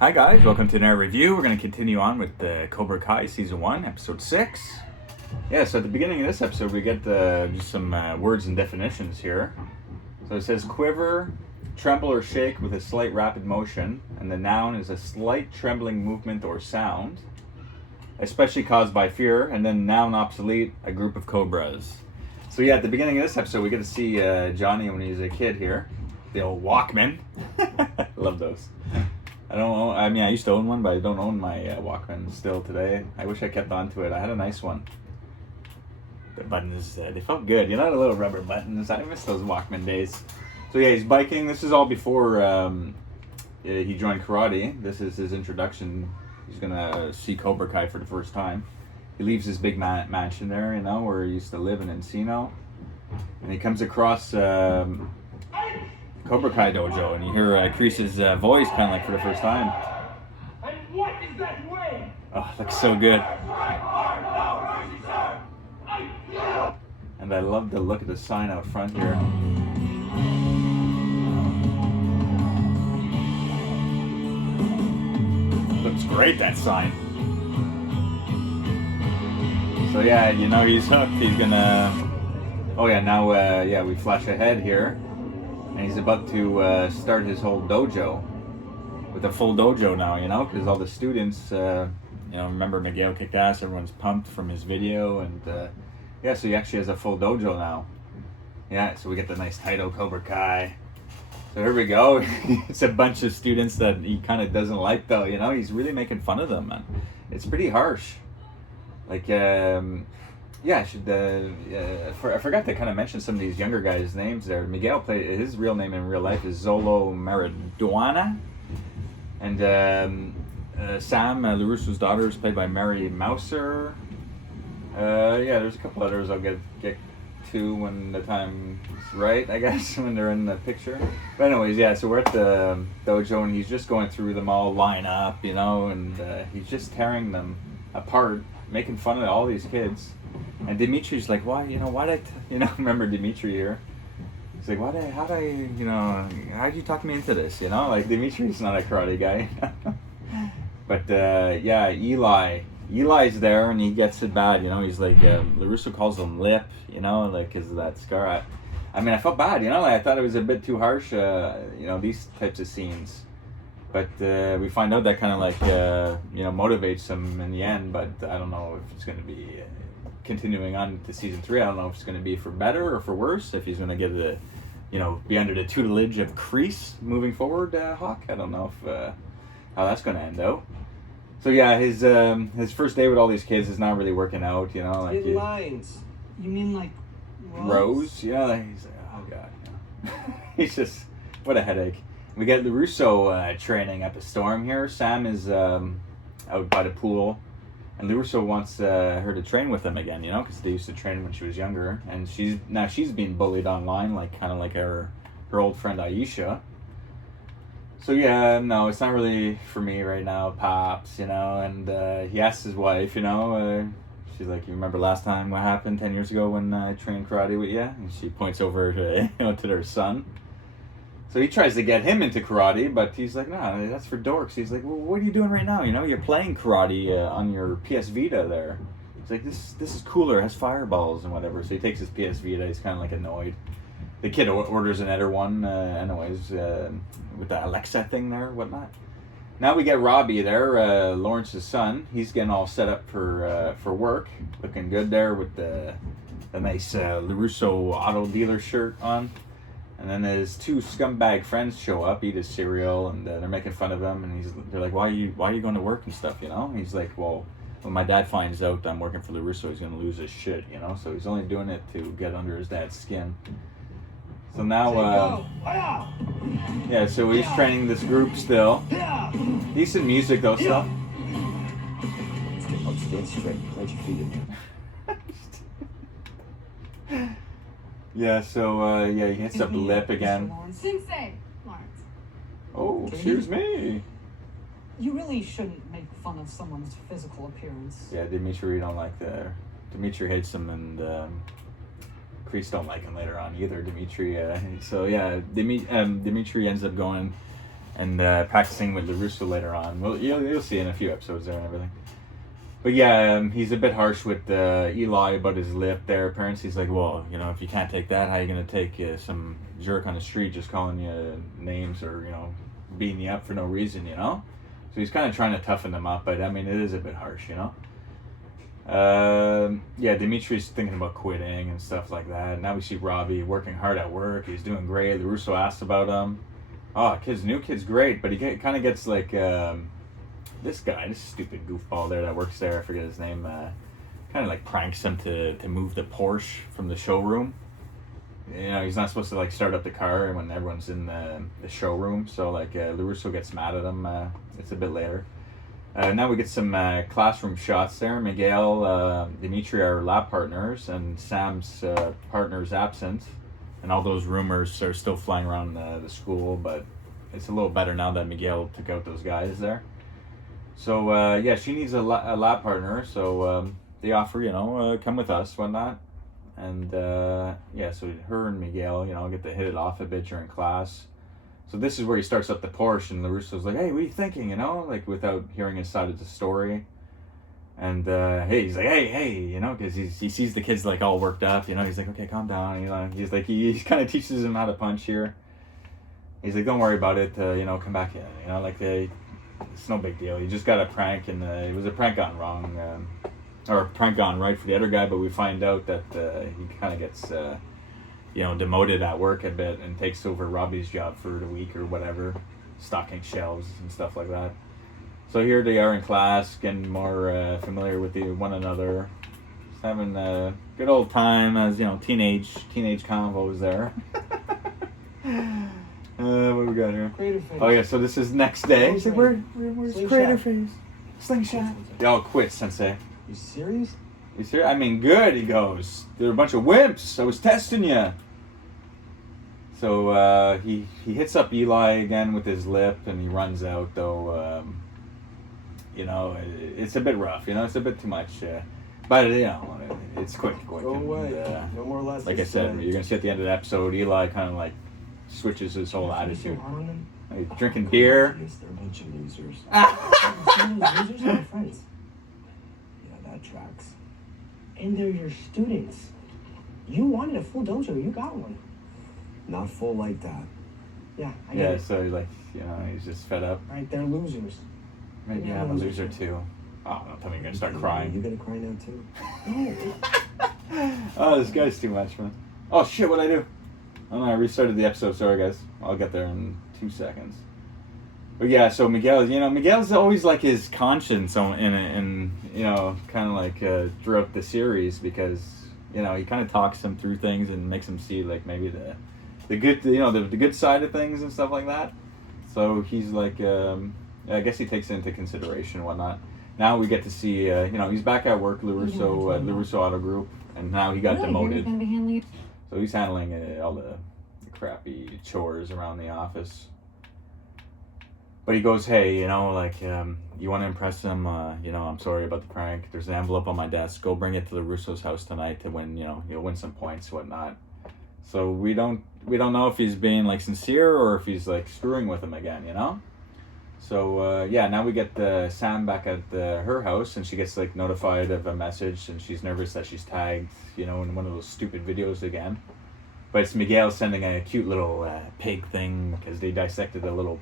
Hi guys, welcome to another review. We're going to continue on with Cobra Kai Season 1, Episode 6. Yeah, so at the beginning of this episode we get just some words and definitions here. So it says quiver, tremble or shake with a slight rapid motion, and the noun is a slight trembling movement or sound, especially caused by fear, and then noun obsolete, a group of cobras. So yeah, at the beginning of this episode we get to see Johnny when he's a kid here. The old Walkman. I love those. I used to own one, but I don't own my Walkman still today. I wish I kept on to it. I had a nice one. The buttons, they felt good. You know, the little rubber buttons. I miss those Walkman days. So yeah, he's biking. This is all before he joined karate. This is his introduction. He's going to see Cobra Kai for the first time. He leaves his big mansion there, you know, where he used to live in Encino. And he comes across Cobra Kai dojo, and you hear Kreese's voice kind of like for the first time. And what is that way? Oh, looks so good. And I love the look of the sign out front here. Looks great, that sign. So yeah, you know he's hooked. He's gonna... Oh yeah, now we flash ahead here. And he's about to start his whole dojo with a full dojo now, you know, because all the students, remember Miguel kicked ass, everyone's pumped from his video, and so he actually has a full dojo now. Yeah, so we get the nice title, Cobra Kai. So here we go. It's a bunch of students that he kind of doesn't like, though, you know, he's really making fun of them, man. It's pretty harsh. Like, I should. I forgot to kind of mention some of these younger guys' names there. Miguel played his real name in real life is Zolo Maradona, and Sam LaRusso's daughter is played by Mary Mouser. There's a couple others I'll get to when the time's right, I guess, when they're in the picture. But anyways, yeah. So we're at the dojo, and he's just going through them all, line up, you know, and he's just tearing them apart, making fun of all these kids. And Dimitri's like, remember Dimitri here? He's like, how'd you talk me into this, you know? Like, Dimitri's not a karate guy. But, Eli's there, and he gets it bad, you know? He's like, LaRusso calls him Lip, you know, like, because of that scar. I felt bad, you know? Like, I thought it was a bit too harsh, these types of scenes. But we find out that kind of, like, motivates him in the end, but I don't know if it's going to be... continuing on to season 3, I don't know if it's going to be for better or for worse. If he's going to get be under the tutelage of Kreese moving forward, Hawk. I don't know if how that's going to end out. So yeah, his first day with all these kids is not really working out. You know, like lines. You mean like Rose? Yeah, he's like, oh god, he's just what a headache. We get LaRusso training up a storm here. Sam is out by the pool. And LaRusso wants her to train with him again, you know, because they used to train when she was younger. And she's being bullied online, like kind of like her old friend Aisha. So yeah, no, it's not really for me right now, Pops, you know. And he asks his wife, you know, she's like, you remember last time what happened 10 years ago when I trained karate with you? And she points over to, to their son. So he tries to get him into karate, but he's like, no, that's for dorks. He's like, well, what are you doing right now? You know, you're playing karate on your PS Vita there. He's like, this is cooler, it has fireballs and whatever. So he takes his PS Vita, he's kind of like annoyed. The kid orders another one, with the Alexa thing there, whatnot. Now we get Robbie there, Lawrence's son. He's getting all set up for work. Looking good there with the nice LaRusso auto dealer shirt on. And then his two scumbag friends show up, eat his cereal, and they're making fun of him. And they're like, "Why are you going to work and stuff?" You know? And he's like, "Well, when my dad finds out I'm working for LaRusso, he's going to lose his shit." You know? So he's only doing it to get under his dad's skin. So now, so he's training this group still. Decent music though, stuff. Stand straight. Plant your feet in. Yeah, so, he hits up Lip again. Sensei, Lawrence. Oh, excuse me. You really shouldn't make fun of someone's physical appearance. Yeah, Dimitri don't like Dimitri hates him, and Kreese don't like him later on either, Dimitri. So yeah, Dimitri ends up going and practicing with LaRusso later on. Well, you'll see in a few episodes there and everything. But yeah, he's a bit harsh with Eli about his lip there. Parents, he's like, well, you know, if you can't take that, how are you going to take some jerk on the street just calling you names or, you know, beating you up for no reason, you know? So he's kind of trying to toughen them up, but I mean, it is a bit harsh, you know? Yeah, Dimitri's thinking about quitting and stuff like that. Now we see Robbie working hard at work. He's doing great. LaRusso asked about him. Oh, new kid's great, but he kind of gets like... this stupid goofball there that works there, I forget his name, kind of like pranks him to move the Porsche from the showroom. You know, he's not supposed to like start up the car when everyone's in the showroom, so like LaRusso gets mad at him. It's a bit later. Now we get some classroom shots there. Miguel, Dimitri are lab partners, and Sam's partner is absent. And all those rumors are still flying around the school, but it's a little better now that Miguel took out those guys there. So, yeah, she needs a lab partner, so they offer, you know, come with us, whatnot. And, yeah, so her and Miguel, you know, get to hit it off a bit during class. So this is where he starts up the Porsche, and LaRusso's like, hey, what are you thinking, you know, like, without hearing his side of the story. And, hey, he's like, hey, you know, because he sees the kids, like, all worked up, you know, he's like, okay, calm down, you know, he's like, he kind of teaches him how to punch here. He's like, don't worry about it, you know, come back in, you know, like, it's no big deal. You just got a prank, and it was a prank gone wrong, or a prank gone right for the other guy, but we find out that he kind of gets, you know, demoted at work a bit and takes over Robbie's job for the week or whatever, stocking shelves and stuff like that. So here they are in class, getting more familiar with one another, just having a good old time as, you know, teenage convos there. What we got here? Crater face. Oh yeah, so this is next day. He's like, where's Crater Face? Slingshot. Y'all quit, Sensei. You serious? You serious? I mean, good, he goes. They're a bunch of wimps. I was testing you. So he hits up Eli again with his lip, and he runs out, though. You know, it's a bit rough, you know, it's a bit too much. But, you know, it's quick. Go away. No more lessons. Like I said, you're going to see at the end of the episode, Eli kind of like switches his whole attitude. He's drinking beer. They're a bunch of losers. Losers are my friends. Yeah, that tracks. And they're your students. You wanted a full dojo, you got one. Not full like that. Yeah, I get Yeah, it. so like, you know, he's just fed up. Right, they're losers. Maybe I'm a loser too. Oh, don't tell me you're gonna start crying. You gonna cry now too? No, Oh, this guy's too much, man. Oh shit, what'd I do? Oh no, I restarted the episode. Sorry, guys. I'll get there in 2 seconds. But yeah, so Miguel, you know, Miguel's always like his conscience in you know, kind of like throughout the series, because, you know, he kind of talks him through things and makes him see like maybe the good, you know, the good side of things and stuff like that. So he's like, I guess he takes it into consideration and whatnot. Now we get to see, you know, he's back at work, LaRusso Auto Group, and now he got Really? demoted. You're gonna be handling it? So he's handling all the crappy chores around the office. But he goes, hey, you know, like, you want to impress him? You know, I'm sorry about the prank. There's an envelope on my desk. Go bring it to the Russo's house tonight to win, you know, you'll win some points, whatnot. So we don't know if he's being like sincere or if he's like screwing with him again, you know. So yeah, now we get Sam back at her house, and she gets like notified of a message, and she's nervous that she's tagged, you know, in one of those stupid videos again. But it's Miguel sending a cute little pig thing, because they dissected a little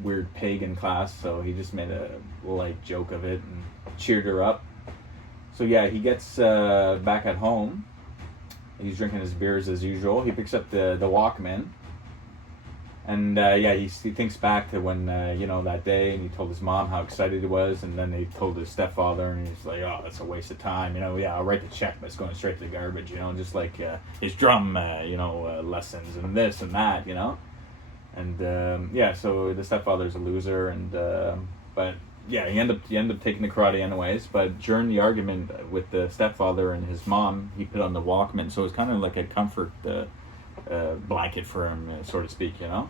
weird pig in class, so he just made a light joke of it and cheered her up. So yeah, he gets back at home. He's drinking his beers as usual. He picks up the Walkman. And yeah, he thinks back to when, you know, that day, and he told his mom how excited he was, and then he told his stepfather, and he's like, oh, that's a waste of time, you know, yeah, I'll write the check, but it's going straight to the garbage, you know, just like his drum, you know, lessons, and this and that, you know. And yeah, so the stepfather's a loser, and but yeah, he ended up taking the karate anyways. But during the argument with the stepfather and his mom, he put on the Walkman, so it's kind of like a comfort blanket for him, so to speak, you know.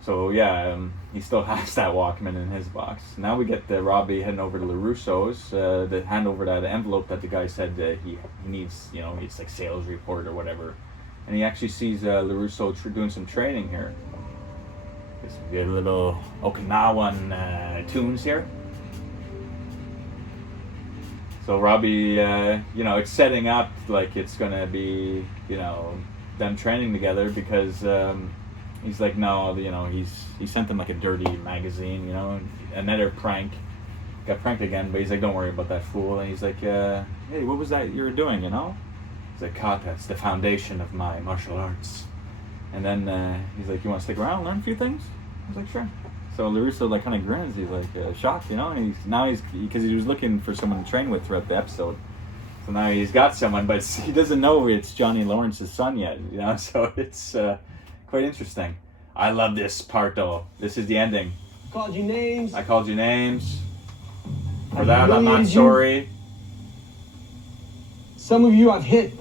So yeah, he still has that Walkman in his box. Now we get Robbie heading over to LaRusso's to hand over that envelope that the guy said he needs, you know, it's like sales report or whatever. And he actually sees LaRusso doing some training here. Some good little Okinawan tunes here. So Robbie, it's setting up like it's gonna be, them training together because he's like, no, he sent them like a dirty magazine, another prank. Got pranked again, but he's like, don't worry about that fool. And he's like, hey, what was that you were doing, He's like, that's the foundation of my martial arts. And then he's like, you want to stick around and learn a few things? I was like, sure. So LaRusso like kind of grins. He's like shocked, He's because he was looking for someone to train with throughout the episode. So now he's got someone, but he doesn't know it's Johnny Lawrence's son yet, So it's quite interesting. I love this part though. This is the ending. Called you names. I called you names. For I that, I'm not humiliated you. sorry. Some of you I've hit,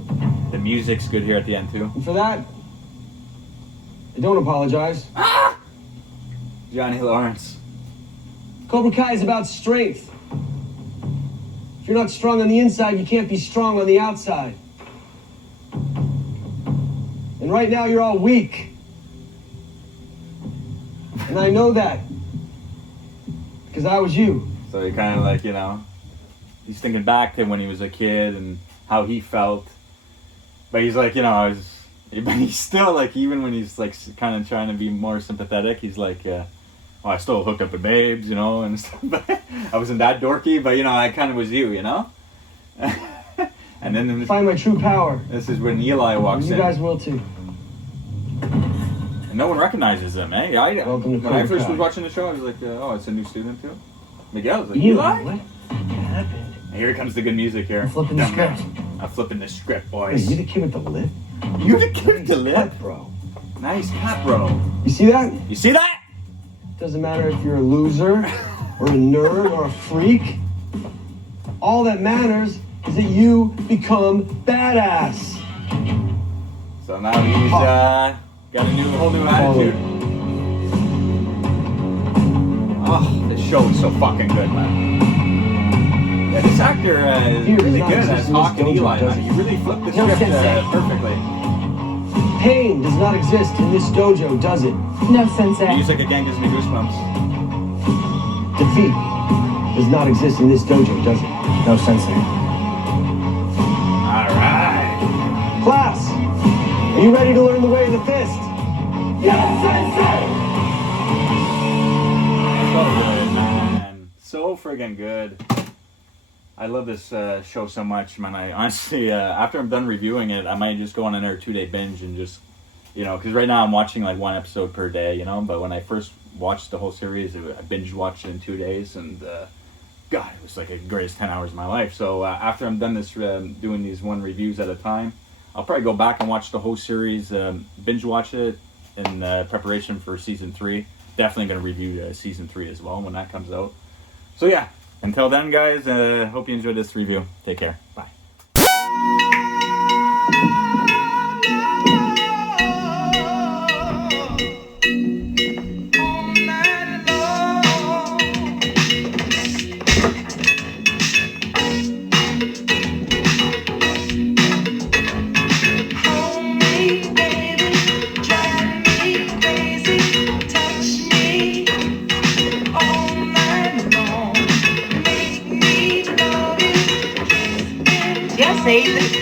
The music's good here at the end too. and for that, I don't apologize. Johnny Lawrence. Cobra Kai is about strength. If you're not strong on the inside, you can't be strong on the outside. And right now, you're all weak. And I know that. Because I was you. So he kind of like, he's thinking back to when he was a kid and how he felt. But he's like, but he's still like, even when he's like kind of trying to be more sympathetic, he's like, I still hooked up with babes, and stuff. But I wasn't that dorky, but I kind of was you, And then Find my true power. this is when Eli walks And you in. guys will too. And no one recognizes him, eh? Welcome to When I Cobra first Kai. was watching the show, I was like, it's a new student too. Miguel was like, Eli, Eli? what happened? And here comes the good music here. I'm flipping the script. I'm flipping the script, Wait, boys. you the kid with the lip? You the kid with the Nice lip? cut, bro. Nice cut, bro. You see that? You see that? Doesn't matter if you're a loser or a nerd or a freak. All that matters is that you become badass. So now he's got a whole new attitude. Oh, this show is so fucking good, man. Yeah, this actor is Here, really not good at existing talking this Eli, dojo, man. He really flipped the No, script Sensei. perfectly. Pain does not exist in this dojo, does it? No, Sensei. Music again gives me goosebumps. Defeat does not exist in this dojo, does it? No, Sensei. Alright. Class, are you ready to learn the way of the fist? Yes, Sensei! So good, man. So friggin' good. I love this show so much, man. I honestly, after I'm done reviewing it, I might just go on another 2-day binge and just, because right now I'm watching like one episode per day, but when I first watched the whole series, I binge watched it in 2 days, and God, it was like the greatest 10 hours of my life. So after I'm done this, doing these one reviews at a time, I'll probably go back and watch the whole series, binge watch it in preparation for season 3. Definitely going to review season 3 as well when that comes out. So yeah. Until then, guys, hope you enjoyed this review. Take care. Bye. Just say the